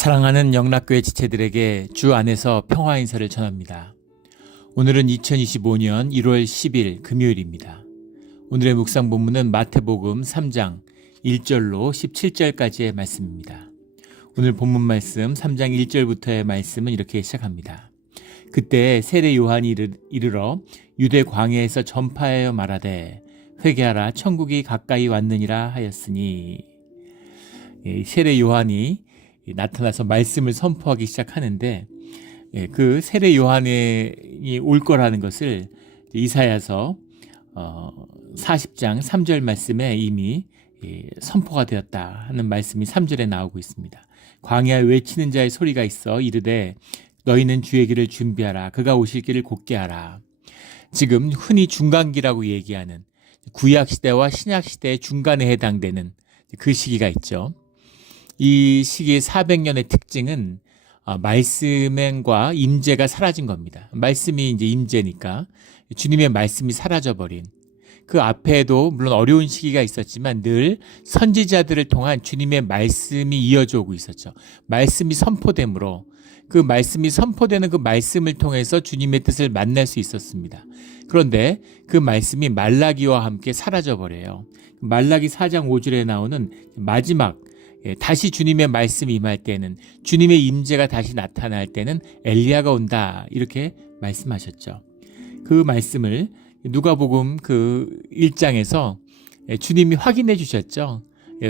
사랑하는 영락교회 지체들에게 주 안에서 평화 인사를 전합니다. 오늘은 2025년 1월 10일 금요일입니다. 오늘의 묵상 본문은 마태복음 3장 1절로 17절까지의 말씀입니다. 오늘 본문 말씀 3장 1절부터의 말씀은 이렇게 시작합니다. 그때 세례 요한이 이르러 유대 광야에서 전파하여 말하되 회개하라 천국이 가까이 왔느니라 하였으니, 세례 요한이 나타나서 말씀을 선포하기 시작하는데, 그 세례 요한이 올 거라는 것을 이사야서 40장 3절 말씀에 이미 선포가 되었다 하는 말씀이 3절에 나오고 있습니다. 광야에 외치는 자의 소리가 있어 이르되 너희는 주의 길을 준비하라. 그가 오실 길을 곧게 하라. 지금 흔히 중간기라고 얘기하는 구약시대와 신약시대의 중간에 해당되는 그 시기가 있죠. 이 시기의 400년의 특징은 말씀과 임재가 사라진 겁니다. 말씀이 이제 임재니까 주님의 말씀이 사라져버린, 그 앞에도 물론 어려운 시기가 있었지만 늘 선지자들을 통한 주님의 말씀이 이어져 오고 있었죠. 말씀이 선포됨으로 그 말씀이 선포되는 그 말씀을 통해서 주님의 뜻을 만날 수 있었습니다. 그런데 그 말씀이 말라기와 함께 사라져버려요. 말라기 4장 5절에 나오는 마지막, 다시 주님의 말씀이 임할 때는, 주님의 임재가 다시 나타날 때는 엘리야가 온다, 이렇게 말씀하셨죠. 그 말씀을 누가복음 그 1장에서 주님이 확인해 주셨죠.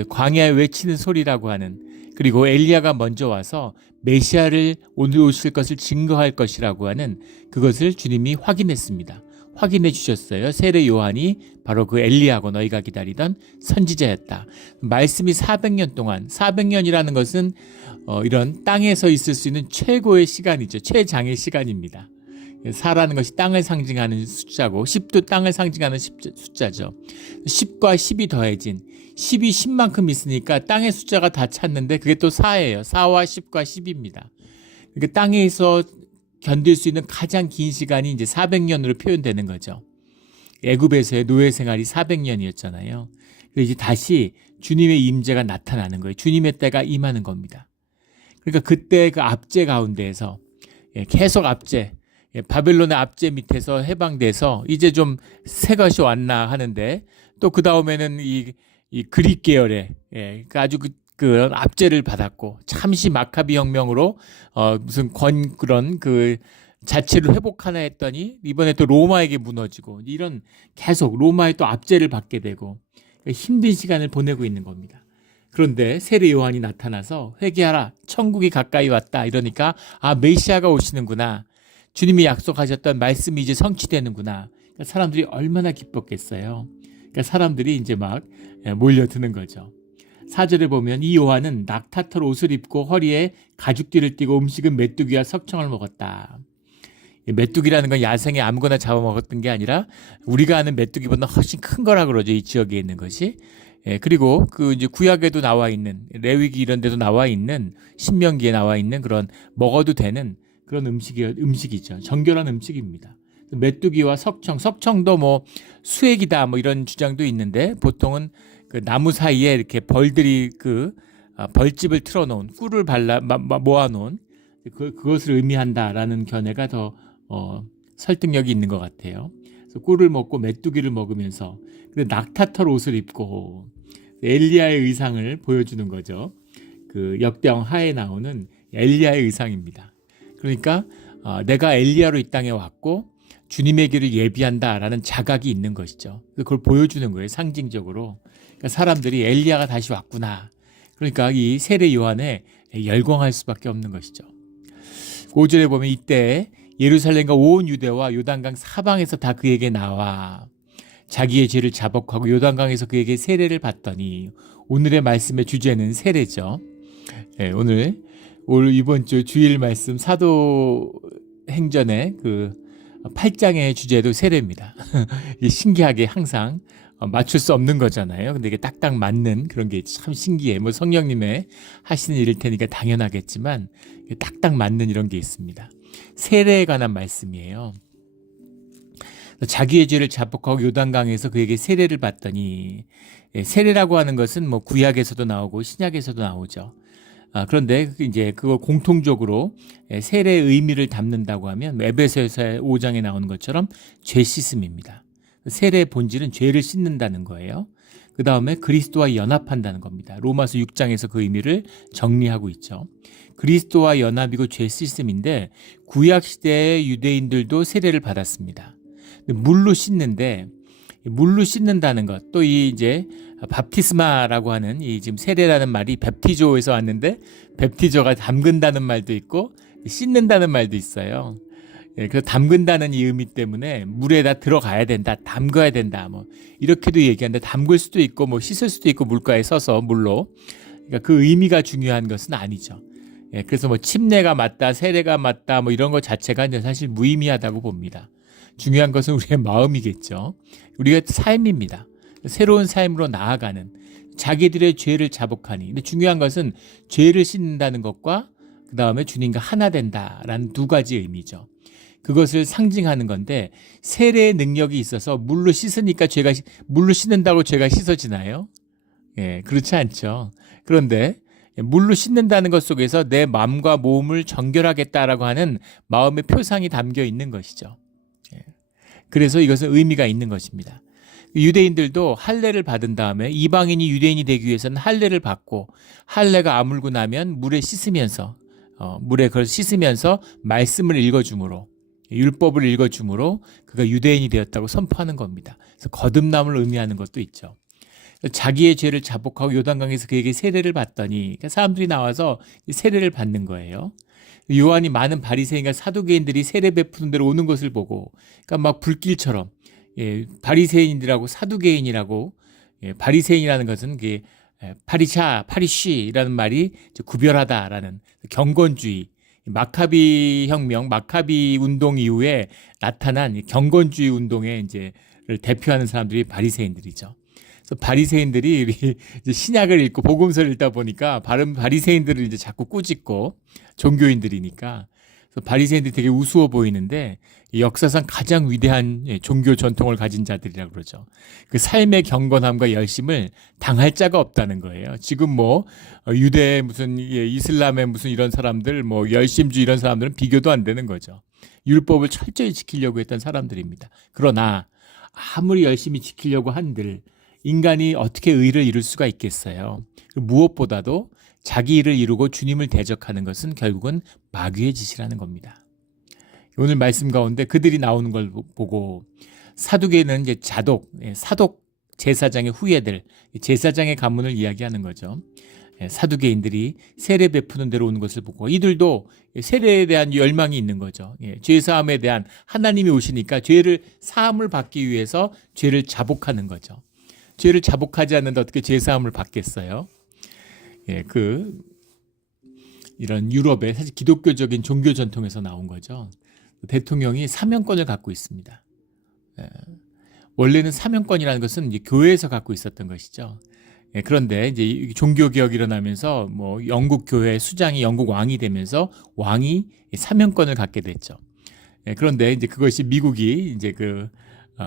광야에 외치는 소리라고 하는, 그리고 엘리야가 먼저 와서 메시아를 오늘 오실 것을 증거할 것이라고 하는 그것을 주님이 확인했습니다. 확인해 주셨어요. 세례 요한이 바로 그 엘리야고 너희가 기다리던 선지자였다. 말씀이 400년 동안, 400년이라는 것은 이런 땅에서 있을 수 있는 최고의 시간이죠. 최장의 시간입니다. 4라는 것이 땅을 상징하는 숫자고 10도 땅을 상징하는 숫자죠. 10과 10이 더해진 10이 10만큼 있으니까 땅의 숫자가 다 찼는데 그게 또 4예요. 4와 10과 10입니다. 그러니까 땅에서 견딜 수 있는 가장 긴 시간이 이제 400년으로 표현되는 거죠. 애굽에서의 노예 생활이 400년이었잖아요. 그래서 이제 다시 주님의 임재가 나타나는 거예요. 주님의 때가 임하는 겁니다. 그러니까 그때 그 압제 가운데에서 계속 압제, 바벨론의 압제 밑에서 해방돼서 이제 좀 새 것이 왔나 하는데, 또 그 다음에는 이 그릭 계열의 아주 그런 압제를 받았고, 잠시 마카비 혁명으로 무슨 그런 그 자치를 회복하나 했더니 이번에 또 로마에게 무너지고, 이런 계속 로마의 또 압제를 받게 되고 힘든 시간을 보내고 있는 겁니다. 그런데 세례 요한이 나타나서 회개하라 천국이 가까이 왔다 이러니까, 아, 메시아가 오시는구나, 주님이 약속하셨던 말씀이 이제 성취되는구나. 그러니까 사람들이 얼마나 기뻤겠어요. 그러니까 사람들이 이제 막 몰려드는 거죠. 4절에 보면 이 요한은 낙타털 옷을 입고 허리에 가죽띠를 띠고 음식은 메뚜기와 석청을 먹었다. 메뚜기라는 건 야생에 아무거나 잡아먹었던 게 아니라 우리가 아는 메뚜기보다 훨씬 큰 거라 그러죠. 이 지역에 있는 것이. 그리고 그 이제 구약에도 나와 있는, 레위기 이런 데도 나와 있는, 신명기에 나와 있는 그런 먹어도 되는 그런 음식이죠. 정결한 음식입니다. 메뚜기와 석청도 뭐 수액이다 뭐 이런 주장도 있는데, 보통은 그 나무 사이에 이렇게 벌들이 그 벌집을 틀어놓은, 꿀을 모아놓은 그것을 의미한다라는 견해가 더 설득력이 있는 것 같아요. 그래서 꿀을 먹고 메뚜기를 먹으면서 낙타털 옷을 입고 엘리야의 의상을 보여주는 거죠. 그 역대왕 하에 나오는 엘리야의 의상입니다. 그러니까 내가 엘리야로 이 땅에 왔고 주님의 길을 예비한다라는 자각이 있는 것이죠. 그걸 보여주는 거예요, 상징적으로. 그러니까 사람들이 엘리야가 다시 왔구나. 그러니까 이 세례 요한에 열광할 수밖에 없는 것이죠. 5절에 보면 이때 예루살렘과 온 유대와 요단강 사방에서 다 그에게 나와 자기의 죄를 자복하고 요단강에서 그에게 세례를 받더니, 오늘의 말씀의 주제는 세례죠. 오늘 이번 주 주일 말씀 사도행전의 그 8장의 주제도 세례입니다. 신기하게 항상 맞출 수 없는 거잖아요. 근데 이게 딱딱 맞는 그런 게 참 신기해. 뭐 성령님의 하시는 일일 테니까 당연하겠지만 딱딱 맞는 이런 게 있습니다. 세례에 관한 말씀이에요. 자기의 죄를 자복하고 요단강에서 그에게 세례를 받더니, 세례라고 하는 것은 뭐 구약에서도 나오고 신약에서도 나오죠. 그런데 이제 그걸 공통적으로 세례의 의미를 담는다고 하면 에베소서 5장에 나오는 것처럼 죄 씻음입니다. 세례의 본질은 죄를 씻는다는 거예요. 그 다음에 그리스도와 연합한다는 겁니다. 로마서 6장에서 그 의미를 정리하고 있죠. 그리스도와 연합이고 죄 씻음인데 구약시대의 유대인들도 세례를 받았습니다. 물로 씻는데 물로 씻는다는 것, 또 이 이제 밥티스마라고 하는 이 지금 세례라는 말이 뵙티조에서 왔는데 뵙티조가 담근다는 말도 있고 씻는다는 말도 있어요. 그래서 담근다는 이 의미 때문에 물에다 들어가야 된다, 담가야 된다, 뭐 이렇게도 얘기하는데 담글 수도 있고 뭐 씻을 수도 있고 물가에 서서 물로. 그러니까 그 의미가 중요한 것은 아니죠. 그래서 뭐 침례가 맞다, 세례가 맞다, 뭐 이런 것 자체가 이제 사실 무의미하다고 봅니다. 중요한 것은 우리의 마음이겠죠. 우리가 삶입니다. 새로운 삶으로 나아가는 자기들의 죄를 자복하니. 근데 중요한 것은 죄를 씻는다는 것과 그 다음에 주님과 하나 된다라는 두 가지 의미죠. 그것을 상징하는 건데 세례의 능력이 있어서 물로 씻으니까 물로 씻는다고 죄가 씻어지나요? 그렇지 않죠. 그런데 물로 씻는다는 것 속에서 내 마음과 몸을 정결하겠다라고 하는 마음의 표상이 담겨 있는 것이죠. 그래서 이것은 의미가 있는 것입니다. 유대인들도 할례를 받은 다음에 이방인이 유대인이 되기 위해서는 할례를 받고 할례가 아물고 나면 물에 씻으면서 물에 그걸 씻으면서 말씀을 읽어주므로 율법을 읽어주므로 그가 유대인이 되었다고 선포하는 겁니다. 그래서 거듭남을 의미하는 것도 있죠. 자기의 죄를 자복하고 요단강에서 그에게 세례를 받더니 사람들이 나와서 세례를 받는 거예요. 요한이 많은 바리새인과 사두개인들이 세례 베푸는 데로 오는 것을 보고 그러니까 막 불길처럼 바리새인들하고 사두개인이라고 바리새인이라는 것은 파리시라는 말이 구별하다라는 경건주의 마카비 혁명, 마카비 운동 이후에 나타난 경건주의 운동의 이제를 대표하는 사람들이 바리새인들이죠. 그래서 바리새인들이 이제 신약을 읽고 복음서를 읽다 보니까 바리새인들을 이제 자꾸 꾸짖고 종교인들이니까 그래서 바리새인들이 되게 우스워 보이는데 역사상 가장 위대한 종교 전통을 가진 자들이라고 그러죠. 그 삶의 경건함과 열심을 당할 자가 없다는 거예요. 지금 뭐 유대 무슨 이슬람의 무슨 이런 사람들 뭐 열심주의 이런 사람들은 비교도 안 되는 거죠. 율법을 철저히 지키려고 했던 사람들입니다. 그러나 아무리 열심히 지키려고 한들 인간이 어떻게 의를 이룰 수가 있겠어요. 무엇보다도 자기 일을 이루고 주님을 대적하는 것은 결국은 마귀의 짓이라는 겁니다. 오늘 말씀 가운데 그들이 나오는 걸 보고 사두개는 이제 사독 제사장의 후예들, 제사장의 가문을 이야기하는 거죠. 사두개인들이 세례 베푸는 데로 오는 것을 보고 이들도 세례에 대한 열망이 있는 거죠. 죄 사함에 대한 하나님이 오시니까 죄를 사함을 받기 위해서 죄를 자복하는 거죠. 죄를 자복하지 않는데 어떻게 죄 사함을 받겠어요? 이런 유럽의 사실 기독교적인 종교 전통에서 나온 거죠. 대통령이 사명권을 갖고 있습니다. 원래는 사명권이라는 것은 이제 교회에서 갖고 있었던 것이죠. 그런데 이제 종교 개혁이 일어나면서 뭐 영국 교회 수장이 영국 왕이 되면서 왕이 사명권을 갖게 됐죠. 그런데 이제 그것이 미국이 이제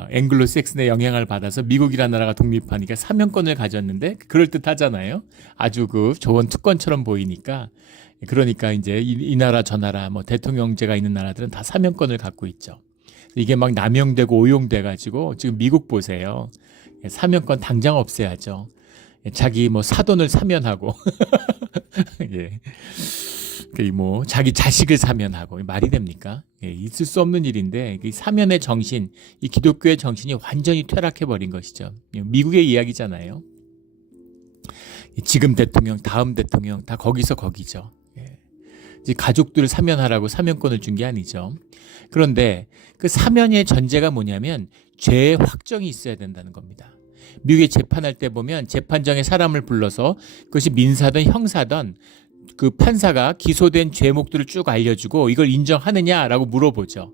앵글로 섹슨의 영향을 받아서 미국이라는 나라가 독립하니까 사명권을 가졌는데 그럴듯하잖아요. 아주 좋은 특권처럼 보이니까. 그러니까 이제 이 나라 저 나라 뭐 대통령제가 있는 나라들은 다 사명권을 갖고 있죠. 이게 막 남용되고 오용돼 가지고 지금 미국 보세요. 사명권 당장 없애야죠. 자기 뭐 사돈을 사면하고 뭐 자기 자식을 사면하고 말이 됩니까? 있을 수 없는 일인데 이 사면의 정신, 이 기독교의 정신이 완전히 퇴락해 버린 것이죠. 미국의 이야기잖아요. 지금 대통령, 다음 대통령 다 거기죠. 이제 가족들을 사면하라고 사면권을 준 게 아니죠. 그런데 그 사면의 전제가 뭐냐면 죄의 확정이 있어야 된다는 겁니다. 미국의 재판할 때 보면 재판정에 사람을 불러서 그것이 민사든 형사든 그 판사가 기소된 죄목들을 쭉 알려주고 이걸 인정하느냐라고 물어보죠.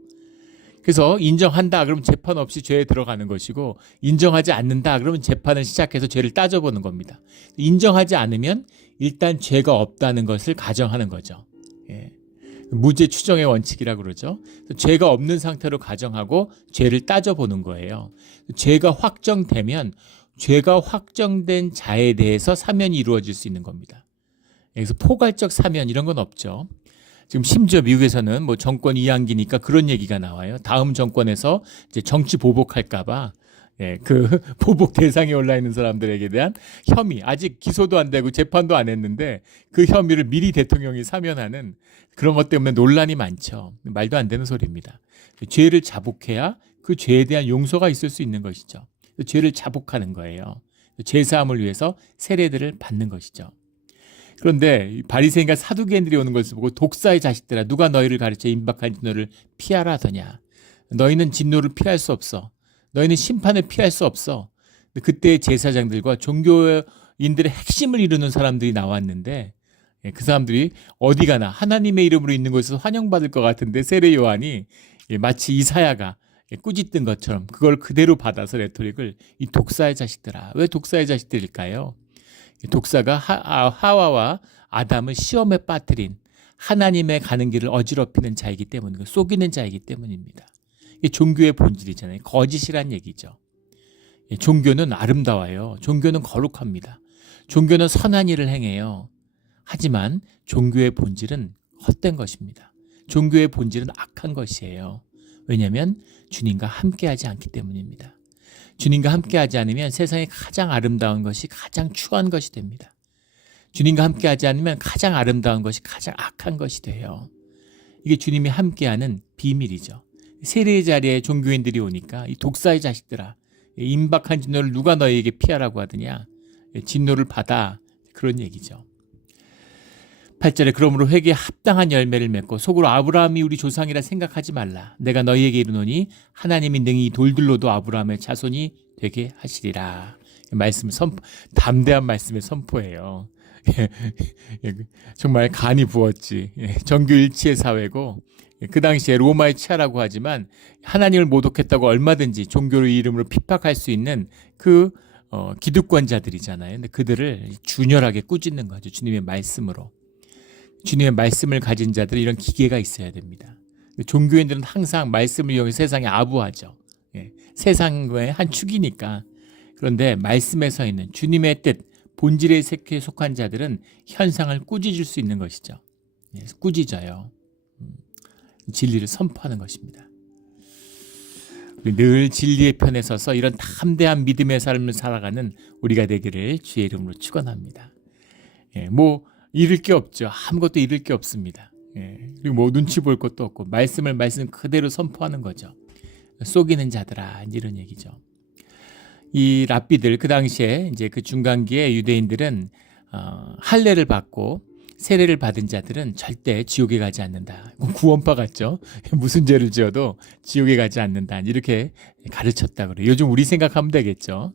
그래서 인정한다 그러면 재판 없이 죄에 들어가는 것이고 인정하지 않는다 그러면 재판을 시작해서 죄를 따져보는 겁니다. 인정하지 않으면 일단 죄가 없다는 것을 가정하는 거죠. 무죄 추정의 원칙이라고 그러죠. 죄가 없는 상태로 가정하고 죄를 따져보는 거예요. 죄가 확정되면 죄가 확정된 자에 대해서 사면이 이루어질 수 있는 겁니다. 여기서 포괄적 사면 이런 건 없죠. 지금 심지어 미국에서는 뭐 정권 이양기니까 그런 얘기가 나와요. 다음 정권에서 이제 정치 보복할까봐 그 보복 대상에 올라 있는 사람들에게 대한 혐의, 아직 기소도 안 되고 재판도 안 했는데 그 혐의를 미리 대통령이 사면하는 그런 것 때문에 논란이 많죠. 말도 안 되는 소리입니다. 죄를 자복해야 그 죄에 대한 용서가 있을 수 있는 것이죠. 죄를 자복하는 거예요. 죄사함을 위해서 세례들을 받는 것이죠. 그런데 바리새인과 사두개인들이 오는 것을 보고 독사의 자식들아, 누가 너희를 가르쳐 임박한 진노를 피하라 하더냐. 너희는 진노를 피할 수 없어. 너희는 심판을 피할 수 없어. 그때 제사장들과 종교인들의 핵심을 이루는 사람들이 나왔는데 그 사람들이 어디 가나 하나님의 이름으로 있는 곳에서 환영받을 것 같은데 세례 요한이 마치 이사야가 꾸짖던 것처럼 그걸 그대로 받아서 레토릭을 이 독사의 자식들아. 왜 독사의 자식들일까요? 독사가 하와와 아담을 시험에 빠뜨린 하나님의 가는 길을 어지럽히는 자이기 때문이고 속이는 자이기 때문입니다. 이게 종교의 본질이잖아요. 거짓이란 얘기죠. 종교는 아름다워요. 종교는 거룩합니다. 종교는 선한 일을 행해요. 하지만 종교의 본질은 헛된 것입니다. 종교의 본질은 악한 것이에요. 왜냐하면 주님과 함께하지 않기 때문입니다. 주님과 함께하지 않으면 세상에 가장 아름다운 것이 가장 추한 것이 됩니다. 주님과 함께하지 않으면 가장 아름다운 것이 가장 악한 것이 돼요. 이게 주님이 함께하는 비밀이죠. 세례의 자리에 종교인들이 오니까 이 독사의 자식들아, 임박한 진노를 누가 너희에게 피하라고 하더냐. 진노를 받아. 그런 얘기죠. 8절에 그러므로 회개에 합당한 열매를 맺고 속으로 아브라함이 우리 조상이라 생각하지 말라. 내가 너희에게 이르노니 하나님이 능히 돌들로도 아브라함의 자손이 되게 하시리라. 말씀 담대한 말씀의 선포예요. 정말 간이 부었지. 정교일치의 사회고 그 당시에 로마의 치하라고 하지만 하나님을 모독했다고 얼마든지 종교의 이름으로 핍박할 수 있는 그 기득권자들이잖아요. 근데 그들을 준열하게 꾸짖는 거죠. 주님의 말씀으로. 주님의 말씀을 가진 자들은 이런 기계가 있어야 됩니다. 종교인들은 항상 말씀을 이용해 세상에 아부하죠. 세상의 한 축이니까. 그런데 말씀에 서 있는 주님의 뜻, 본질의 세계에 속한 자들은 현상을 꾸짖을 수 있는 것이죠. 꾸짖어요. 진리를 선포하는 것입니다. 우리 늘 진리의 편에 서서 이런 담대한 믿음의 삶을 살아가는 우리가 되기를 주의 이름으로 축원합니다. 뭐 잃을 게 없죠. 아무것도 잃을 게 없습니다. 그리고 뭐 눈치 볼 것도 없고 말씀 그대로 선포하는 거죠. 속이는 자들아, 이런 얘기죠. 이 랍비들 그 당시에 이제 그 중간기에 유대인들은 할례를 받고 세례를 받은 자들은 절대 지옥에 가지 않는다. 구원파 같죠? 무슨 죄를 지어도 지옥에 가지 않는다. 이렇게 가르쳤다 그래요. 요즘 우리 생각하면 되겠죠.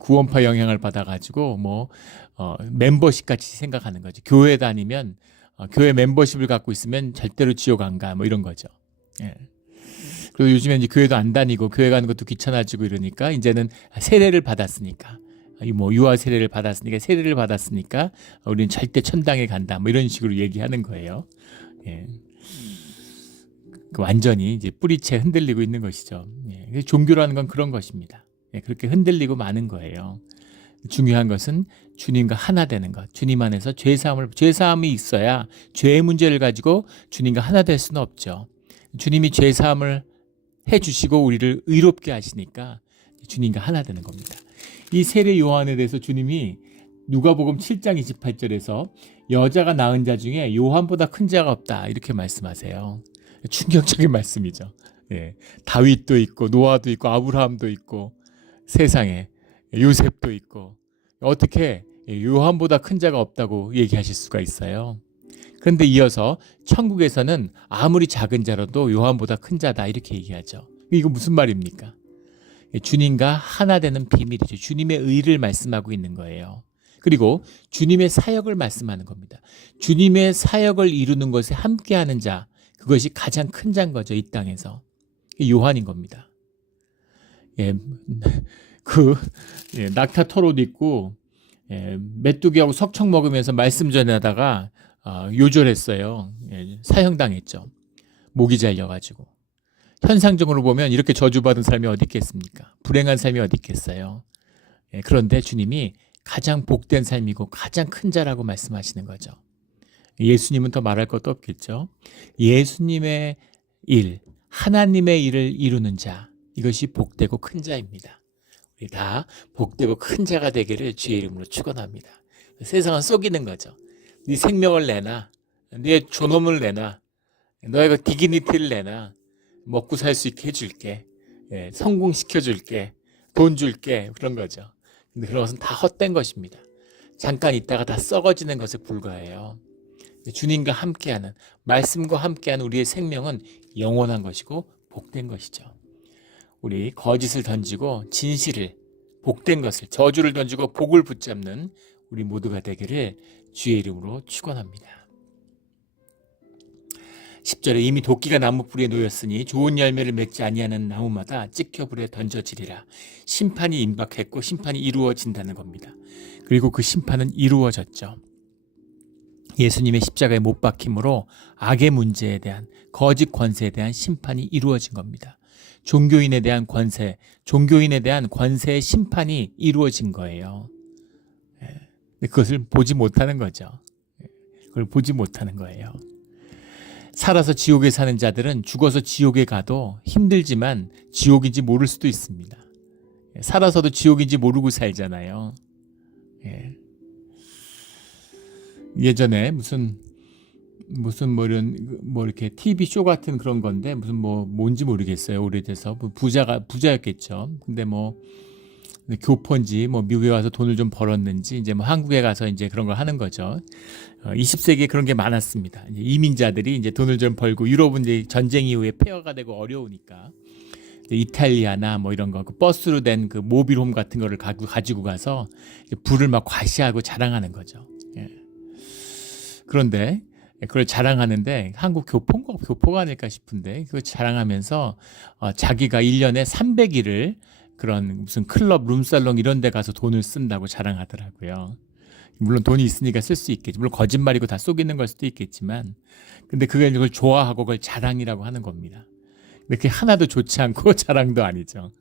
구원파 영향을 받아가지고 멤버십 같이 생각하는 거죠. 교회 다니면 교회 멤버십을 갖고 있으면 절대로 지옥 안 가. 뭐 이런 거죠. 그리고 요즘에 이제 교회도 안 다니고 교회 가는 것도 귀찮아지고 이러니까 이제는 세례를 받았으니까. 유아 세례를 받았으니까 우리는 절대 천당에 간다. 뭐 이런 식으로 얘기하는 거예요. 완전히 이제 뿌리채 흔들리고 있는 것이죠. 종교라는 건 그런 것입니다. 그렇게 흔들리고 마는 거예요. 중요한 것은 주님과 하나 되는 것. 주님 안에서 죄사함이 있어야 죄의 문제를 가지고 주님과 하나 될 수는 없죠. 주님이 죄사함을 해주시고 우리를 의롭게 하시니까 주님과 하나 되는 겁니다. 이 세례 요한에 대해서 주님이 누가복음 7장 28절에서 여자가 낳은 자 중에 요한보다 큰 자가 없다 이렇게 말씀하세요. 충격적인 말씀이죠. 다윗도 있고 노아도 있고 아브라함도 있고 세상에 요셉도 있고 어떻게 요한보다 큰 자가 없다고 얘기하실 수가 있어요. 그런데 이어서 천국에서는 아무리 작은 자라도 요한보다 큰 자다 이렇게 얘기하죠. 이거 무슨 말입니까? 주님과 하나 되는 비밀이죠. 주님의 의를 말씀하고 있는 거예요. 그리고 주님의 사역을 말씀하는 겁니다. 주님의 사역을 이루는 것에 함께하는 자, 그것이 가장 큰 자인 거죠. 이 땅에서. 요한인 겁니다. 낙타 털옷 입고 메뚜기하고 석청 먹으면서 말씀 전하다가 요절했어요. 사형당했죠. 목이 잘려가지고. 현상적으로 보면 이렇게 저주받은 삶이 어디 있겠습니까? 불행한 삶이 어디 있겠어요? 그런데 주님이 가장 복된 삶이고 가장 큰 자라고 말씀하시는 거죠. 예수님은 더 말할 것도 없겠죠. 예수님의 일, 하나님의 일을 이루는 자, 이것이 복되고 큰 자입니다. 우리 다 복되고 큰 자가 되기를 주의 이름으로 축원합니다. 세상은 속이는 거죠. 네 생명을 내놔, 네 존엄을 내놔, 너의 그 디그니티를 내놔, 먹고 살 수 있게 해줄게, 성공시켜줄게, 돈 줄게, 그런 거죠. 근데 그런 것은 다 헛된 것입니다. 잠깐 있다가 다 썩어지는 것에 불과해요. 주님과 함께하는, 말씀과 함께하는 우리의 생명은 영원한 것이고 복된 것이죠. 우리 거짓을 던지고 진실을, 복된 것을, 저주를 던지고 복을 붙잡는 우리 모두가 되기를 주의 이름으로 축원합니다. 10절에 이미 도끼가 나무 뿌리에 놓였으니 좋은 열매를 맺지 아니하는 나무마다 찍혀 불에 던져지리라. 심판이 임박했고 심판이 이루어진다는 겁니다. 그리고 그 심판은 이루어졌죠. 예수님의 십자가에 못 박힘으로 악의 문제에 대한, 거짓 권세에 대한 심판이 이루어진 겁니다. 종교인에 대한 권세, 종교인에 대한 권세의 심판이 이루어진 거예요. 그것을 보지 못하는 거죠. 그걸 보지 못하는 거예요. 살아서 지옥에 사는 자들은 죽어서 지옥에 가도 힘들지만 지옥인지 모를 수도 있습니다. 살아서도 지옥인지 모르고 살잖아요. 예전에 무슨 이렇게 TV 쇼 같은 그런 건데 뭔지 모르겠어요. 오래돼서 부자였겠죠. 근데 교포인지 미국에 와서 돈을 좀 벌었는지 이제 한국에 가서 이제 그런 걸 하는 거죠. 20세기에 그런 게 많았습니다. 이제 이민자들이 이제 돈을 좀 벌고, 유럽은 이제 전쟁 이후에 폐허가 되고 어려우니까 이탈리아나 이런 거, 그 버스로 된 그 모빌홈 같은 거를 가지고 가서 부를 막 과시하고 자랑하는 거죠. 그런데 그걸 자랑하는데 한국 교포가 아닐까 싶은데, 그걸 자랑하면서 자기가 1년에 300일을 그런 무슨 클럽, 룸살롱 이런 데 가서 돈을 쓴다고 자랑하더라고요. 물론 돈이 있으니까 쓸 수 있겠지. 물론 거짓말이고 다 속이는 걸 수도 있겠지만, 근데 그걸 좋아하고 그걸 자랑이라고 하는 겁니다. 근데 그게 하나도 좋지 않고 자랑도 아니죠.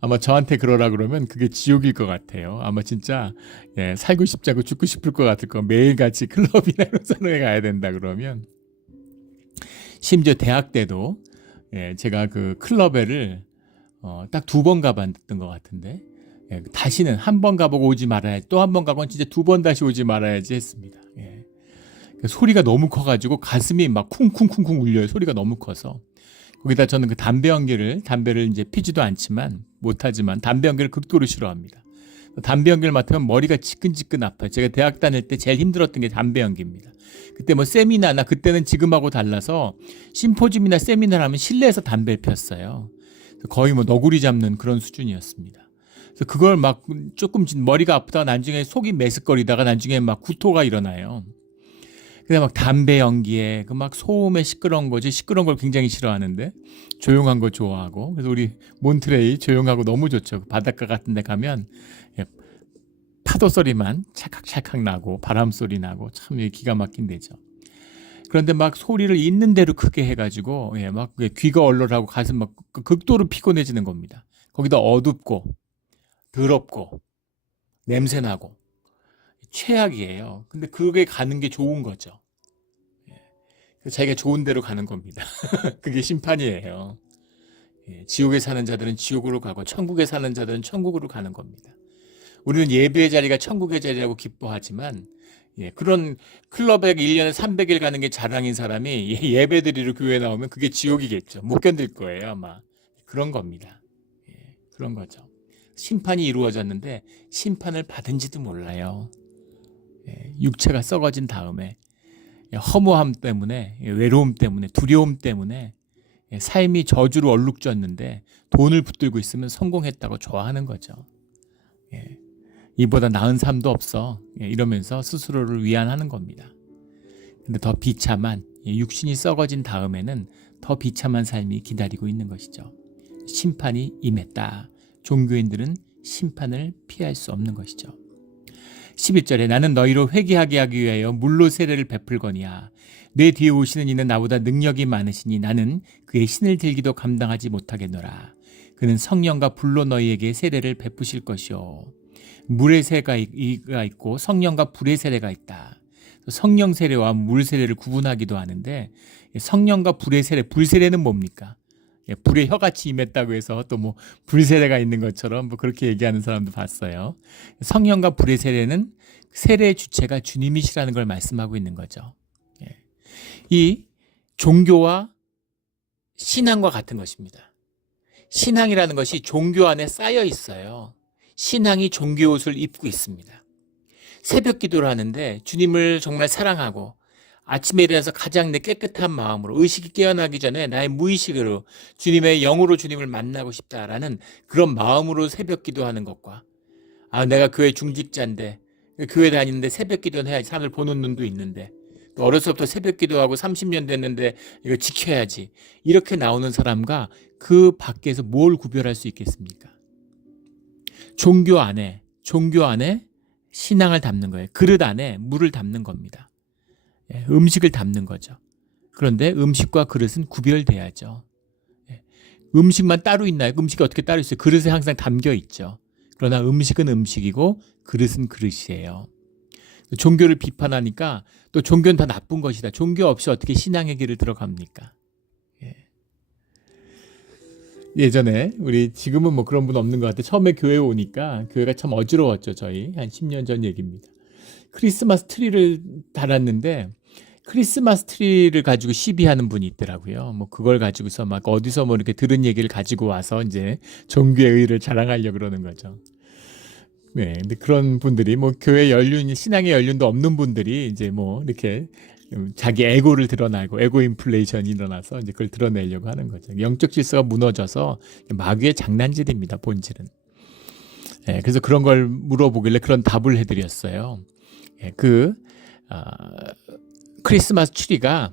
아마 저한테 그러라 그러면 그게 지옥일 것 같아요. 아마 진짜 살고 싶지 않고 죽고 싶을 것 같을 거. 매일같이 클럽이나 룸살롱에 가야 된다 그러면. 심지어 대학 때도 제가 그 클럽에를 딱 2번 가봤던 것 같은데, 다시는 한 번 가보고 오지 말아야지, 또 한 번 가고는 진짜 2번 다시 오지 말아야지 했습니다. 소리가 너무 커가지고 가슴이 막 쿵쿵쿵쿵 울려요. 소리가 너무 커서. 거기다 저는 그 담배를 이제 피지도 않지만, 못하지만 담배 연기를 극도로 싫어합니다. 담배 연기를 맡으면 머리가 지끈지끈 아파요. 제가 대학 다닐 때 제일 힘들었던 게 담배 연기입니다. 그때 세미나나, 그때는 지금하고 달라서 심포지움이나 세미나를 하면 실내에서 담배를 폈어요. 거의 너구리 잡는 그런 수준이었습니다. 그래서 그걸 막 조금 머리가 아프다가 나중에 속이 메스꺼리다가 나중에 막 구토가 일어나요. 근데 막 담배 연기에 그 막 소음에 시끄러운 걸 굉장히 싫어하는데 조용한 거 좋아하고, 그래서 우리 몬트레이 조용하고 너무 좋죠. 바닷가 같은 데 가면 파도 소리만 찰칵찰칵 나고 바람 소리 나고 참 기가 막힌 데죠. 그런데 막 소리를 있는 대로 크게 해가지고 막 귀가 얼얼하고 가슴 막 극도로 피곤해지는 겁니다. 거기다 어둡고 더럽고 냄새나고 최악이에요. 근데 그게 가는 게 좋은 거죠. 자기가 좋은 데로 가는 겁니다. 그게 심판이에요. 지옥에 사는 자들은 지옥으로 가고 천국에 사는 자들은 천국으로 가는 겁니다. 우리는 예배의 자리가 천국의 자리라고 기뻐하지만, 그런 클럽에 1년에 300일 가는 게 자랑인 사람이 예배 드리러 교회 나오면 그게 지옥이겠죠. 못 견딜 거예요, 아마. 그런 겁니다. 그런 거죠. 심판이 이루어졌는데 심판을 받은지도 몰라요. 육체가 썩어진 다음에 허무함 때문에, 외로움 때문에, 두려움 때문에 삶이 저주로 얼룩졌는데 돈을 붙들고 있으면 성공했다고 좋아하는 거죠. 이보다 나은 삶도 없어, 이러면서 스스로를 위안하는 겁니다. 근데 더 비참한, 육신이 썩어진 다음에는 더 비참한 삶이 기다리고 있는 것이죠. 심판이 임했다. 종교인들은 심판을 피할 수 없는 것이죠. 11절에 나는 너희로 회개하게 하기 위하여 물로 세례를 베풀거니와 내 뒤에 오시는 이는 나보다 능력이 많으시니 나는 그의 신을 들기도 감당하지 못하겠노라. 그는 성령과 불로 너희에게 세례를 베푸실 것이요. 물의 세례가 있고 성령과 불의 세례가 있다. 성령 세례와 물 세례를 구분하기도 하는데 성령과 불의 세례, 불 세례는 뭡니까? 불의 혀같이 임했다고 해서 또 뭐 불세례가 있는 것처럼 뭐 그렇게 얘기하는 사람도 봤어요. 성령과 불의 세례는 세례의 주체가 주님이시라는 걸 말씀하고 있는 거죠. 이 종교와 신앙과 같은 것입니다. 신앙이라는 것이 종교 안에 쌓여 있어요. 신앙이 종교 옷을 입고 있습니다. 새벽 기도를 하는데 주님을 정말 사랑하고 아침에 일어나서 가장 내 깨끗한 마음으로 의식이 깨어나기 전에 나의 무의식으로 주님의 영으로 주님을 만나고 싶다라는 그런 마음으로 새벽 기도하는 것과 내가 교회 중직자인데 교회 다니는데 새벽 기도는 해야지 사람들 보는 눈도 있는데 또 어려서부터 새벽 기도하고 30년 됐는데 이거 지켜야지 이렇게 나오는 사람과 그 밖에서 뭘 구별할 수 있겠습니까? 종교 안에 신앙을 담는 거예요. 그릇 안에 물을 담는 겁니다. 음식을 담는 거죠. 그런데 음식과 그릇은 구별돼야죠. 음식만 따로 있나요? 음식이 어떻게 따로 있어요? 그릇에 항상 담겨 있죠. 그러나 음식은 음식이고 그릇은 그릇이에요. 종교를 비판하니까 또 종교는 다 나쁜 것이다. 종교 없이 어떻게 신앙의 길을 들어갑니까? 예전에 우리 지금은 뭐 그런 분 없는 것 같아요. 처음에 교회에 오니까 교회가 참 어지러웠죠. 저희 한 10년 전 얘기입니다. 크리스마스 트리를 달았는데 크리스마스 트리를 가지고 시비하는 분이 있더라고요. 뭐 그걸 가지고서 막 어디서 뭐 이렇게 들은 얘기를 가지고 와서 이제 종교의 의의를 자랑하려고 그러는 거죠. 네, 근데 그런 분들이 뭐 교회 연륜, 신앙의 연륜도 없는 분들이 이제 뭐 이렇게 자기 에고를 드러나고 에고 인플레이션이 일어나서 이제 그걸 드러내려고 하는 거죠. 영적 질서가 무너져서 마귀의 장난질입니다. 본질은. 그래서 그런 걸 물어보길래 그런 답을 해드렸어요. 크리스마스 트리가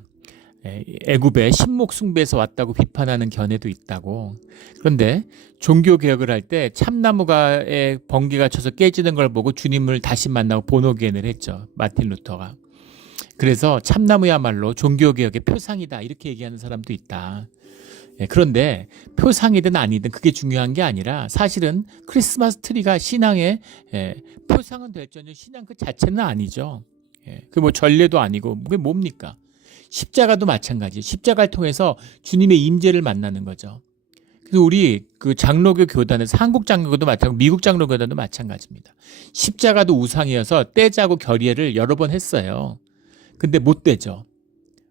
애굽의 신목 숭배에서 왔다고 비판하는 견해도 있다고. 그런데 종교 개혁을 할 때 참나무가에 번개가 쳐서 깨지는 걸 보고 주님을 다시 만나고 본호기행을 했죠. 마틴 루터가. 그래서 참나무야말로 종교 개혁의 표상이다 이렇게 얘기하는 사람도 있다. 그런데 표상이든 아니든 그게 중요한 게 아니라 사실은 크리스마스 트리가 신앙의 표상은 될지언정 신앙 그 자체는 아니죠. 그 뭐 전례도 아니고 그게 뭡니까? 십자가도 마찬가지. 십자가를 통해서 주님의 임재를 만나는 거죠. 그래서 우리 그 장로교 교단에서 한국 장로교도 마찬가지고 미국 장로교단도 마찬가지입니다. 십자가도 우상이어서 떼자고 결의를 여러 번 했어요. 근데 못 떼죠.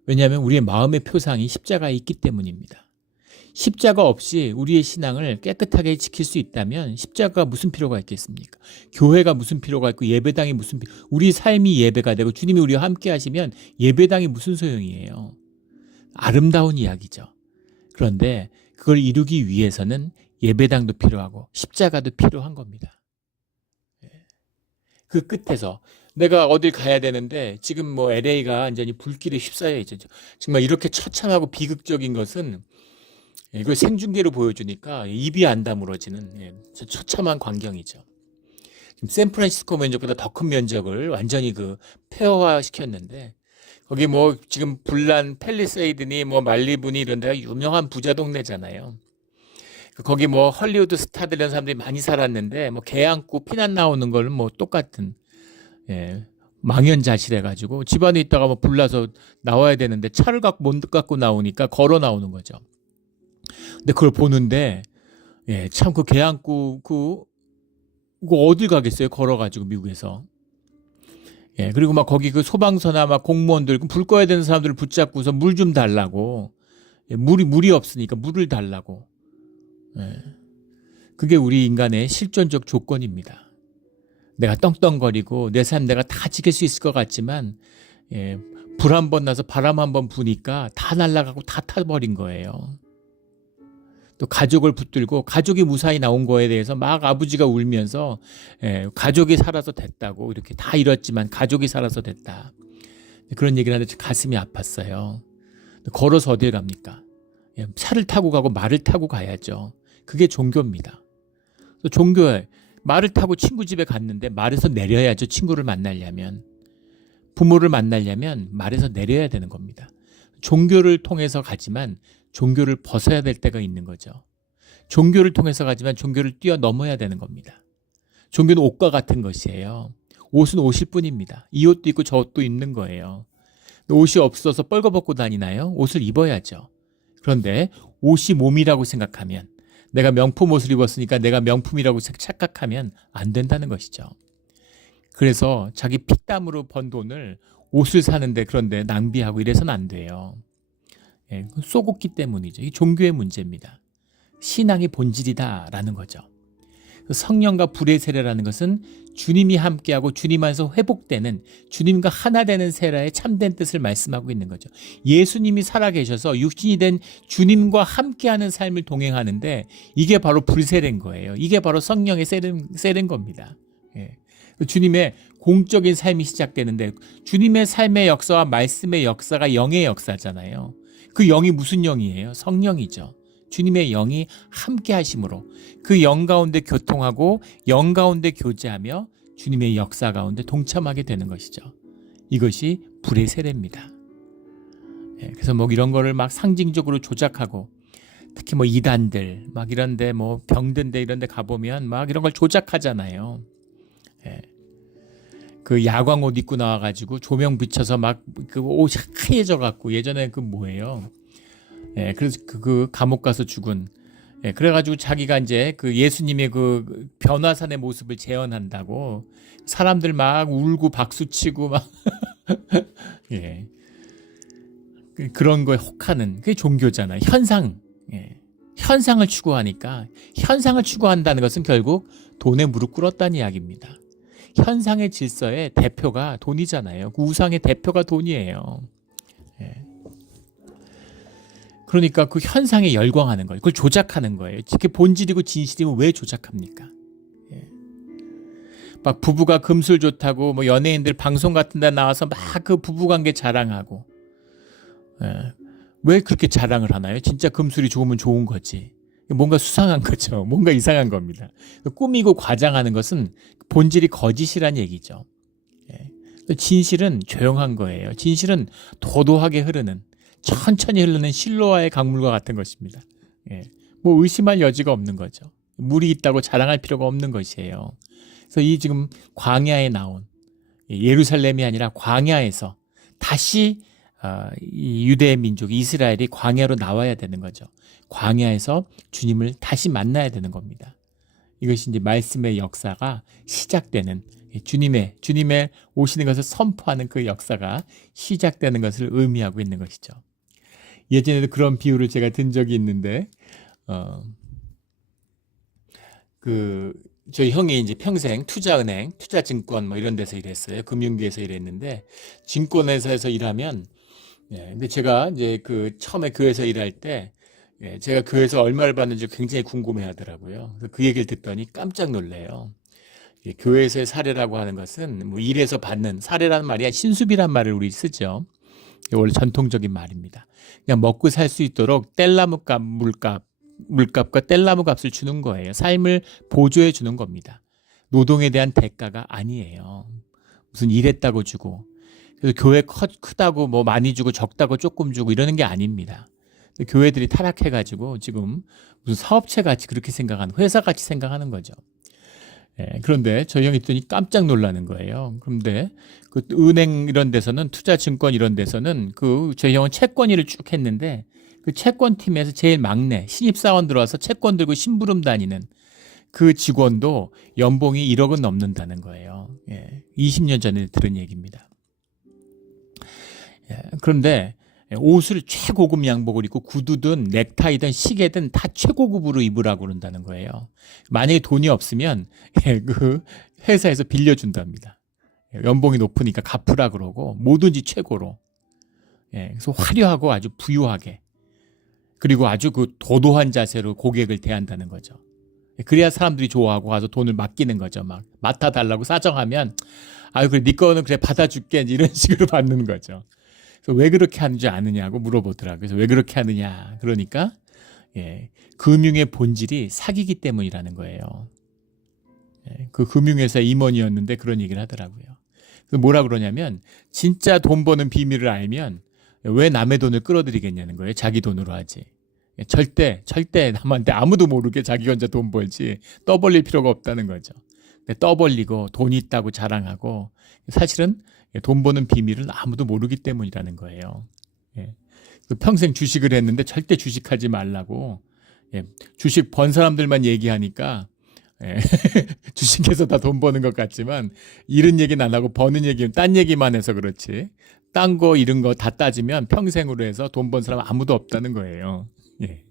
왜냐하면 우리의 마음의 표상이 십자가에 있기 때문입니다. 십자가 없이 우리의 신앙을 깨끗하게 지킬 수 있다면 십자가가 무슨 필요가 있겠습니까? 교회가 무슨 필요가 있고 예배당이 우리 삶이 예배가 되고 주님이 우리와 함께 하시면 예배당이 무슨 소용이에요? 아름다운 이야기죠. 그런데 그걸 이루기 위해서는 예배당도 필요하고 십자가도 필요한 겁니다. 그 끝에서 내가 어딜 가야 되는데 지금 뭐 LA가 완전히 불길에 휩싸여 있죠. 정말 이렇게 처참하고 비극적인 것은 이걸 생중계로 보여주니까 입이 안 다물어지는 처참한 광경이죠. 지금 샌프란시스코 면적보다 더 큰 면적을 완전히 폐허화 시켰는데 거기 뭐 지금 불난 팰리세이드니 뭐 말리부니 이런 데가 유명한 부자 동네잖아요. 거기 뭐 헐리우드 스타들 이런 사람들이 많이 살았는데 뭐 개 안고 피난 나오는 거는 뭐 똑같은 망연자실해가지고 집안에 있다가 뭐 불나서 나와야 되는데 차를 갖고 못 갖고 나오니까 걸어 나오는 거죠. 근데 그걸 보는데 참 그 개 안고 그거 어딜 가겠어요? 걸어가지고 미국에서. 그리고 막 거기 그 소방서나 막 공무원들 불 꺼야 되는 사람들을 붙잡고서 물 좀 달라고. 물이 없으니까 물을 달라고. 그게 우리 인간의 실존적 조건입니다. 내가 떵떵거리고 내 삶 내가 다 지킬 수 있을 것 같지만 불 한 번 나서 바람 한 번 부니까 다 날아가고 다 타버린 거예요. 또 가족을 붙들고 가족이 무사히 나온 거에 대해서 막 아버지가 울면서 가족이 살아서 됐다고 이렇게 다 잃었지만 가족이 살아서 됐다. 그런 얘기를 하는데 가슴이 아팠어요. 걸어서 어딜 갑니까? 차를 타고 가고 말을 타고 가야죠. 그게 종교입니다. 종교에 말을 타고 친구 집에 갔는데 말에서 내려야죠. 친구를 만나려면. 부모를 만나려면 말에서 내려야 되는 겁니다. 종교를 통해서 가지만 종교를 벗어야 될 때가 있는 거죠. 종교를 통해서 가지만 종교를 뛰어넘어야 되는 겁니다. 종교는 옷과 같은 것이에요. 옷은 옷일 뿐입니다. 이 옷도 입고 저 옷도 입는 거예요. 옷이 없어서 뻘거벗고 다니나요? 옷을 입어야죠. 그런데 옷이 몸이라고 생각하면, 내가 명품 옷을 입었으니까 내가 명품이라고 착각하면 안 된다는 것이죠. 그래서 자기 피땀으로 번 돈을 옷을 사는데, 그런데 낭비하고 이래서는 안 돼요. 예, 쏘굣기 때문이죠. 이 종교의 문제입니다. 신앙의 본질이다라는 거죠. 성령과 불의 세례라는 것은 주님이 함께하고 주님 안에서 회복되는, 주님과 하나 되는 세례의 참된 뜻을 말씀하고 있는 거죠. 예수님이 살아계셔서 육신이 된 주님과 함께하는 삶을 동행하는데, 이게 바로 불세례인 거예요. 이게 바로 성령의 세례인 겁니다. 예. 주님의 공적인 삶이 시작되는데, 주님의 삶의 역사와 말씀의 역사가 영의 역사잖아요. 그 영이 무슨 영이에요? 성령이죠. 주님의 영이 함께 하심으로 그 영 가운데 교통하고 영 가운데 교제하며 주님의 역사 가운데 동참하게 되는 것이죠. 이것이 불의 세례입니다. 그래서 뭐 이런 거를 막 상징적으로 조작하고, 특히 뭐 이단들 막 이런데, 뭐 병든데 이런데 가보면 막 이런 걸 조작하잖아요. 그 야광 옷 입고 나와가지고 조명 비춰서 막 그 옷이 하얘져 갖고, 예전에 그 뭐예요? 그래서 그 감옥 가서 죽은, 그래가지고 자기가 이제 그 예수님의 그 변화산의 모습을 재현한다고 사람들 막 울고 박수치고 막 예. 그런 거에 혹하는, 그게 종교잖아요. 현상. 현상을 추구하니까, 현상을 추구한다는 것은 결국 돈에 무릎 꿇었다는 이야기입니다. 현상의 질서의 대표가 돈이잖아요. 그 우상의 대표가 돈이에요. 그러니까 그 현상에 열광하는 거예요. 그걸 조작하는 거예요. 그게 본질이고 진실이면 왜 조작합니까? 막 부부가 금술 좋다고 뭐 연예인들 방송 같은 데 나와서 막 그 부부관계 자랑하고, 왜 그렇게 자랑을 하나요? 진짜 금술이 좋으면 좋은 거지. 뭔가 수상한 거죠. 뭔가 이상한 겁니다. 꾸미고 과장하는 것은 본질이 거짓이란 얘기죠. 진실은 조용한 거예요. 진실은 도도하게 흐르는, 천천히 흐르는 실로와의 강물과 같은 것입니다. 뭐 의심할 여지가 없는 거죠. 물이 있다고 자랑할 필요가 없는 것이에요. 그래서 이 지금 광야에 나온, 예루살렘이 아니라 광야에서 다시 이 유대의 민족 이스라엘이 광야로 나와야 되는 거죠. 광야에서 주님을 다시 만나야 되는 겁니다. 이것이 이제 말씀의 역사가 시작되는, 주님의 오시는 것을 선포하는 그 역사가 시작되는 것을 의미하고 있는 것이죠. 예전에도 그런 비유를 제가 든 적이 있는데, 저희 형이 이제 평생 투자은행, 투자증권 뭐 이런 데서 일했어요. 금융계에서 일했는데, 증권회사에서 일하면, 근데 제가 이제 그 처음에 교회에서 일할 때, 제가 교회에서 얼마를 받는지 굉장히 궁금해 하더라고요. 그래서 그 얘기를 듣더니 깜짝 놀래요. 교회에서의 사례라고 하는 것은 뭐 일에서 받는 사례라는 말이 신수비란 말을 우리 쓰죠. 원래 전통적인 말입니다. 그냥 먹고 살 수 있도록 물값과 뗄나무 값을 주는 거예요. 삶을 보조해 주는 겁니다. 노동에 대한 대가가 아니에요. 무슨 일했다고 주고, 그래서 교회 크다고 뭐 많이 주고 적다고 조금 주고 이러는 게 아닙니다. 교회들이 타락해가지고 지금 무슨 사업체 같이 그렇게 생각하는, 회사 같이 생각하는 거죠. 그런데 저희 형이 있더니 깜짝 놀라는 거예요. 그런데 그 은행 이런 데서는, 투자증권 이런 데서는 그 저희 형은 채권 일을 쭉 했는데, 그 채권팀에서 제일 막내 신입사원 들어와서 채권 들고 심부름 다니는 그 직원도 연봉이 1억은 넘는다는 거예요. 20년 전에 들은 얘기입니다. 그런데 옷을 최고급 양복을 입고 구두든 넥타이든 시계든 다 최고급으로 입으라고 그런다는 거예요. 만약에 돈이 없으면 그 회사에서 빌려준답니다. 연봉이 높으니까 갚으라 그러고, 뭐든지 최고로. 그래서 화려하고 아주 부유하게, 그리고 아주 그 도도한 자세로 고객을 대한다는 거죠. 그래야 사람들이 좋아하고 가서 돈을 맡기는 거죠. 막 맡아달라고 사정하면, 아유 그래 네 거는 그래 받아줄게, 이런 식으로 받는 거죠. 그래서 왜 그렇게 하는지 아느냐고 물어보더라고요. 그래서 왜 그렇게 하느냐 그러니까, 금융의 본질이 사기기 때문이라는 거예요. 그 금융회사 임원이었는데 그런 얘기를 하더라고요. 그래서 뭐라 그러냐면, 진짜 돈 버는 비밀을 알면 왜 남의 돈을 끌어들이겠냐는 거예요. 자기 돈으로 하지. 절대 남한테 아무도 모르게 자기 혼자 돈 벌지 떠벌릴 필요가 없다는 거죠. 떠벌리고 돈 있다고 자랑하고 사실은 돈 버는 비밀은 아무도 모르기 때문이라는 거예요. 예. 평생 주식을 했는데 절대 주식하지 말라고. 예. 주식 번 사람들만 얘기하니까 예. 주식해서 다 돈 버는 것 같지만 잃은 얘기는 안 하고 버는 얘기는 딴 얘기만 해서 그렇지. 딴 거 잃은 거 다 따지면 평생으로 해서 돈 번 사람 아무도 없다는 거예요. 예.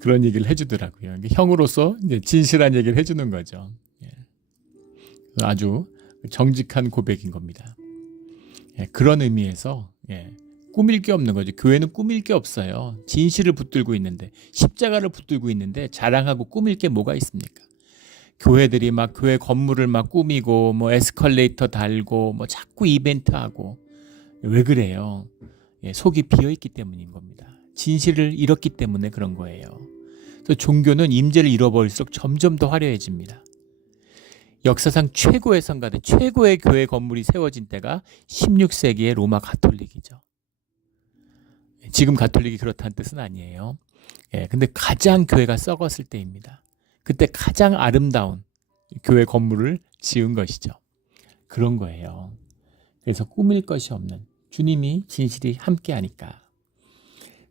그런 얘기를 해주더라고요. 형으로서 이제 진실한 얘기를 해주는 거죠. 예. 아주 정직한 고백인 겁니다. 예. 그런 의미에서 예. 꾸밀 게 없는 거죠. 교회는 꾸밀 게 없어요. 진실을 붙들고 있는데, 십자가를 붙들고 있는데 자랑하고 꾸밀 게 뭐가 있습니까? 교회들이 막 교회 건물을 막 꾸미고 뭐 에스컬레이터 달고 뭐 자꾸 이벤트 하고 왜 그래요? 예, 속이 비어 있기 때문인 겁니다. 진실을 잃었기 때문에 그런 거예요. 그래서 종교는 임재를 잃어버릴수록 점점 더 화려해집니다. 역사상 최고의 성가대, 최고의 교회 건물이 세워진 때가 16세기의 로마 가톨릭이죠. 지금 가톨릭이 그렇다는 뜻은 아니에요. 예, 근데 가장 교회가 썩었을 때입니다. 그때 가장 아름다운 교회 건물을 지은 것이죠. 그런 거예요. 그래서 꾸밀 것이 없는 주님이 진실이 함께하니까.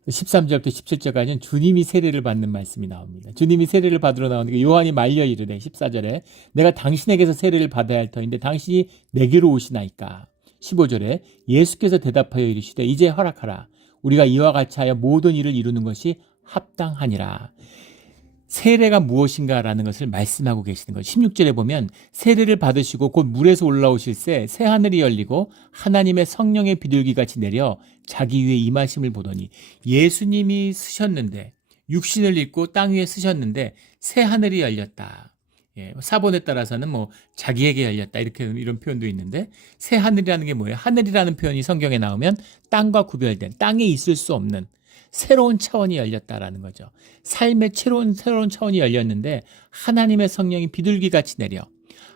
13절부터 17절까지는 주님이 세례를 받는 말씀이 나옵니다. 주님이 세례를 받으러 나오니까 요한이 말려 이르되 14절에 내가 당신에게서 세례를 받아야 할 터인데 당신이 내게로 오시나이까. 15절에 예수께서 대답하여 이르시되 이제 허락하라. 우리가 이와 같이 하여 모든 일을 이루는 것이 합당하니라. 세례가 무엇인가라는 것을 말씀하고 계시는 거죠. 16절에 보면 세례를 받으시고 곧 물에서 올라오실 새 하늘이 열리고 하나님의 성령의 비둘기같이 내려 자기 위에 임하심을 보더니 예수님이 쓰셨는데 육신을 입고 땅 위에 쓰셨는데 새 하늘이 열렸다. 예, 사본에 따라서는 뭐 자기에게 열렸다 이런 표현도 있는데 새 하늘이라는 게 뭐예요? 하늘이라는 표현이 성경에 나오면 땅과 구별된 땅에 있을 수 없는 새로운 차원이 열렸다라는 거죠. 삶의 새로운 차원이 열렸는데 하나님의 성령이 비둘기같이 내려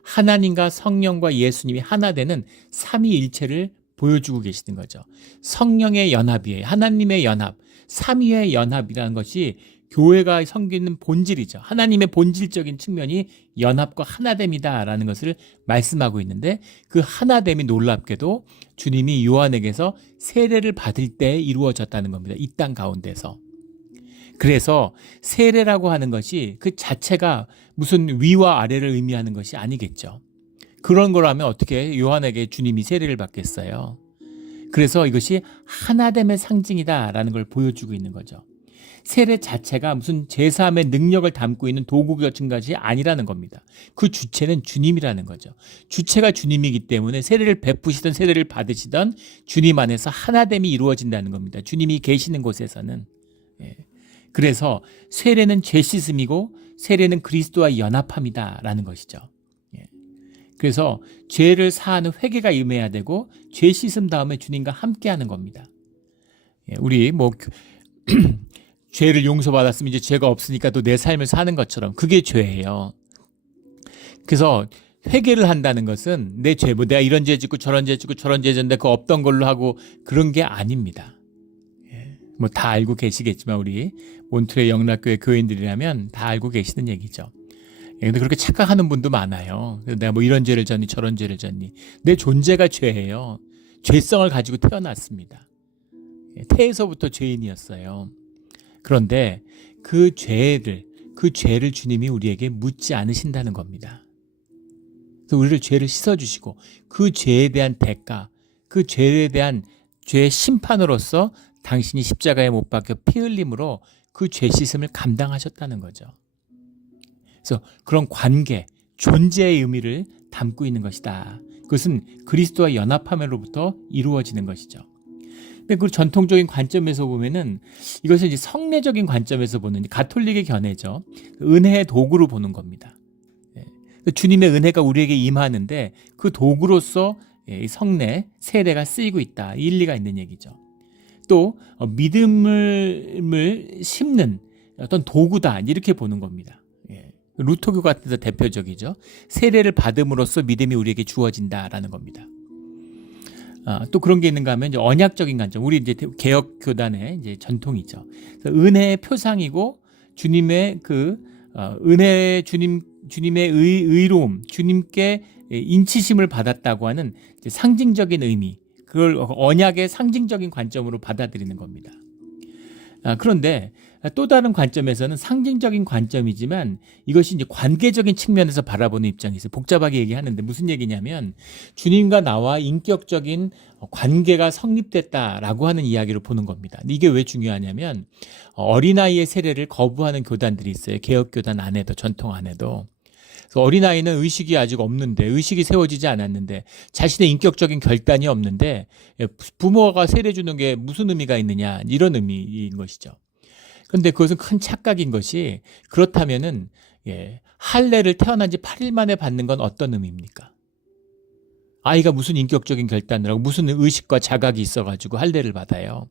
하나님과 성령과 예수님이 하나 되는 삼위일체를 보여주고 계시는 거죠. 성령의 연합이에요. 하나님의 연합, 삼위의 연합이라는 것이 교회가 섬기는 본질이죠. 하나님의 본질적인 측면이 연합과 하나됨이다라는 것을 말씀하고 있는데 그 하나됨이 놀랍게도 주님이 요한에게서 세례를 받을 때 이루어졌다는 겁니다. 이 땅 가운데서. 그래서 세례라고 하는 것이 그 자체가 무슨 위와 아래를 의미하는 것이 아니겠죠. 그런 거라면 어떻게 요한에게 주님이 세례를 받겠어요? 그래서 이것이 하나됨의 상징이다라는 걸 보여주고 있는 거죠. 세례 자체가 무슨 제사함의 능력을 담고 있는 도구 같은 것이 아니라는 겁니다. 그 주체는 주님이라는 거죠. 주체가 주님이기 때문에 세례를 베푸시든 세례를 받으시든 주님 안에서 하나됨이 이루어진다는 겁니다. 주님이 계시는 곳에서는. 예. 그래서 세례는 죄 씻음이고 세례는 그리스도와 연합함이다라는 것이죠. 예. 그래서 죄를 사하는 회개가 임해야 되고 죄 씻음 다음에 주님과 함께하는 겁니다. 예. 우리 죄를 용서받았으면 이제 죄가 없으니까 또 내 삶을 사는 것처럼 그게 죄예요. 그래서 회개를 한다는 것은 내 죄, 내가 이런 죄 짓고 저런 죄 짓고 저런 죄 졌는데 그거 없던 걸로 하고 그런 게 아닙니다. 뭐 다 알고 계시겠지만 우리 몬트레 영락교회 교인들이라면 다 알고 계시는 얘기죠. 근데 그렇게 착각하는 분도 많아요. 내가 뭐 이런 죄를 졌니 저런 죄를 졌니. 내 존재가 죄예요. 죄성을 가지고 태어났습니다. 태에서부터 죄인이었어요. 그런데 그 죄를 주님이 우리에게 묻지 않으신다는 겁니다. 그래서 우리를 죄를 씻어주시고 그 죄에 대한 대가, 그 죄에 대한 죄의 심판으로서 당신이 십자가에 못 박혀 피 흘림으로 그 죄 씻음을 감당하셨다는 거죠. 그래서 그런 관계, 존재의 의미를 담고 있는 것이다. 그것은 그리스도와 연합함으로부터 이루어지는 것이죠. 근데 그 전통적인 관점에서 보면은 이것을 이제 성례적인 관점에서 보는 가톨릭의 견해죠. 은혜의 도구로 보는 겁니다. 주님의 은혜가 우리에게 임하는데 그 도구로서 성례, 세례가 쓰이고 있다. 일리가 있는 얘기죠. 또 믿음을 심는 어떤 도구다. 이렇게 보는 겁니다. 루터교 같은 데 대표적이죠. 세례를 받음으로써 믿음이 우리에게 주어진다라는 겁니다. 또 그런 게 있는가 하면 이제 언약적인 관점, 우리 이제 개혁 교단의 이제 전통이죠. 은혜의 표상이고 주님의 그 은혜 주님 주님의 의로움, 주님께 인치심을 받았다고 하는 상징적인 의미, 그걸 언약의 상징적인 관점으로 받아들이는 겁니다. 그런데 또 다른 관점에서는 상징적인 관점이지만 이것이 이제 관계적인 측면에서 바라보는 입장이 있어요. 복잡하게 얘기하는데 무슨 얘기냐면 주님과 나와 인격적인 관계가 성립됐다라고 하는 이야기로 보는 겁니다. 이게 왜 중요하냐면 어린아이의 세례를 거부하는 교단들이 있어요. 개혁교단 안에도, 전통 안에도. 그래서 어린아이는 의식이 아직 없는데, 의식이 세워지지 않았는데, 자신의 인격적인 결단이 없는데 부모가 세례 주는 게 무슨 의미가 있느냐, 이런 의미인 것이죠. 그런데 그것은 큰 착각인 것이, 그렇다면은 할례를 태어난 지 8일 만에 받는 건 어떤 의미입니까? 아이가 무슨 인격적인 결단을 하고 무슨 의식과 자각이 있어가지고 할례를 받아요.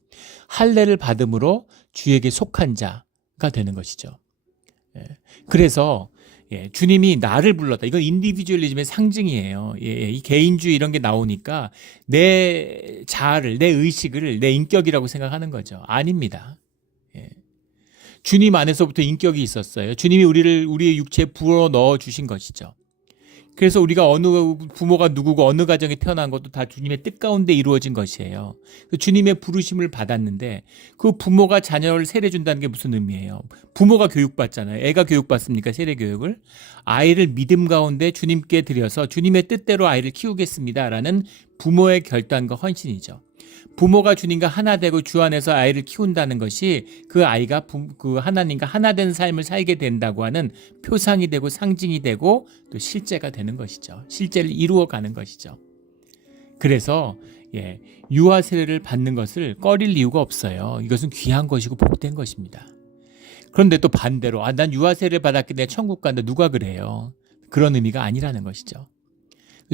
할례를 받음으로 주에게 속한 자가 되는 것이죠. 그래서 주님이 나를 불렀다. 이건 인디비주얼리즘의 상징이에요. 이 개인주의 이런 게 나오니까 내 자아를, 내 의식을 내 인격이라고 생각하는 거죠. 아닙니다. 주님 안에서부터 인격이 있었어요. 주님이 우리의 육체에 부어 넣어 주신 것이죠. 그래서 우리가 어느 부모가 누구고 어느 가정에 태어난 것도 다 주님의 뜻 가운데 이루어진 것이에요. 주님의 부르심을 받았는데 그 부모가 자녀를 세례 준다는 게 무슨 의미예요? 부모가 교육받잖아요. 애가 교육받습니까? 세례 교육을. 아이를 믿음 가운데 주님께 드려서 주님의 뜻대로 아이를 키우겠습니다라는 부모의 결단과 헌신이죠. 부모가 주님과 하나 되고 주 안에서 아이를 키운다는 것이 그 아이가 그 하나님과 하나 된 삶을 살게 된다고 하는 표상이 되고 상징이 되고 또 실제가 되는 것이죠. 실제를 이루어가는 것이죠. 그래서 유아 세례를 받는 것을 꺼릴 이유가 없어요. 이것은 귀한 것이고 복된 것입니다. 그런데 또 반대로 난 유아 세례를 받았기 때문에 천국 간다. 누가 그래요? 그런 의미가 아니라는 것이죠.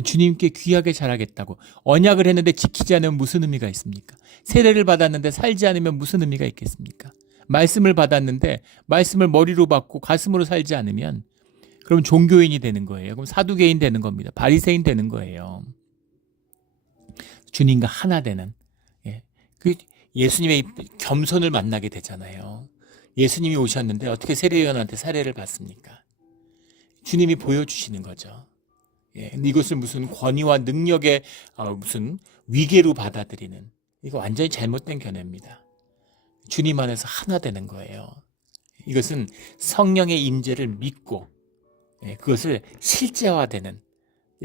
주님께 귀하게 자라겠다고 언약을 했는데 지키지 않으면 무슨 의미가 있습니까? 세례를 받았는데 살지 않으면 무슨 의미가 있겠습니까? 말씀을 받았는데 말씀을 머리로 받고 가슴으로 살지 않으면 그럼 종교인이 되는 거예요. 그럼 사두개인 되는 겁니다. 바리새인 되는 거예요. 주님과 하나 되는 예수님의 겸손을 만나게 되잖아요. 예수님이 오셨는데 어떻게 세례요한한테 사례를 받습니까? 주님이 보여주시는 거죠. 근데 이것을 무슨 권위와 능력의 무슨 위계로 받아들이는, 이거 완전히 잘못된 견해입니다. 주님 안에서 하나 되는 거예요. 이것은 성령의 임재를 믿고 그것을 실제화되는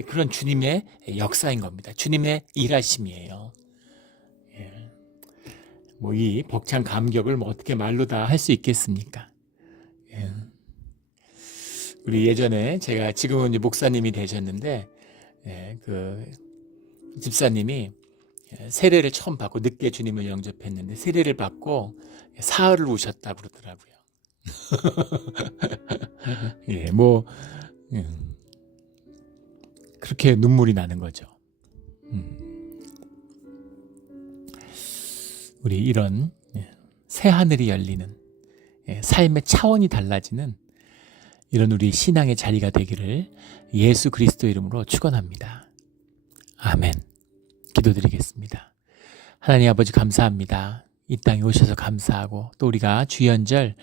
그런 주님의 역사인 겁니다. 주님의 일하심이에요. 뭐 이 벅찬 감격을 뭐 어떻게 말로 다 할 수 있겠습니까? 우리 예전에 제가 지금은 이제 목사님이 되셨는데 그 집사님이 세례를 처음 받고 늦게 주님을 영접했는데 세례를 받고 사흘을 우셨다 그러더라고요. 그렇게 눈물이 나는 거죠. 우리 이런 새 하늘이 열리는 삶의 차원이 달라지는 이런 우리 신앙의 자리가 되기를 예수 그리스도 이름으로 축원합니다. 아멘. 기도드리겠습니다. 하나님 아버지 감사합니다. 이 땅에 오셔서 감사하고 또 우리가 주연절을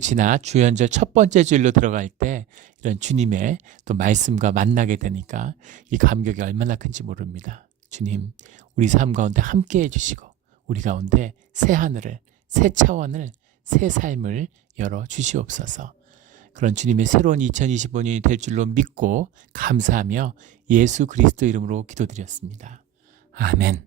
지나 주연절 첫 번째 주일로 들어갈 때 이런 주님의 또 말씀과 만나게 되니까 이 감격이 얼마나 큰지 모릅니다. 주님, 우리 삶 가운데 함께 해주시고 우리 가운데 새 하늘을, 새 차원을, 새 삶을 열어 주시옵소서. 그런 주님의 새로운 2025년이 될 줄로 믿고 감사하며 예수 그리스도 이름으로 기도드렸습니다. 아멘.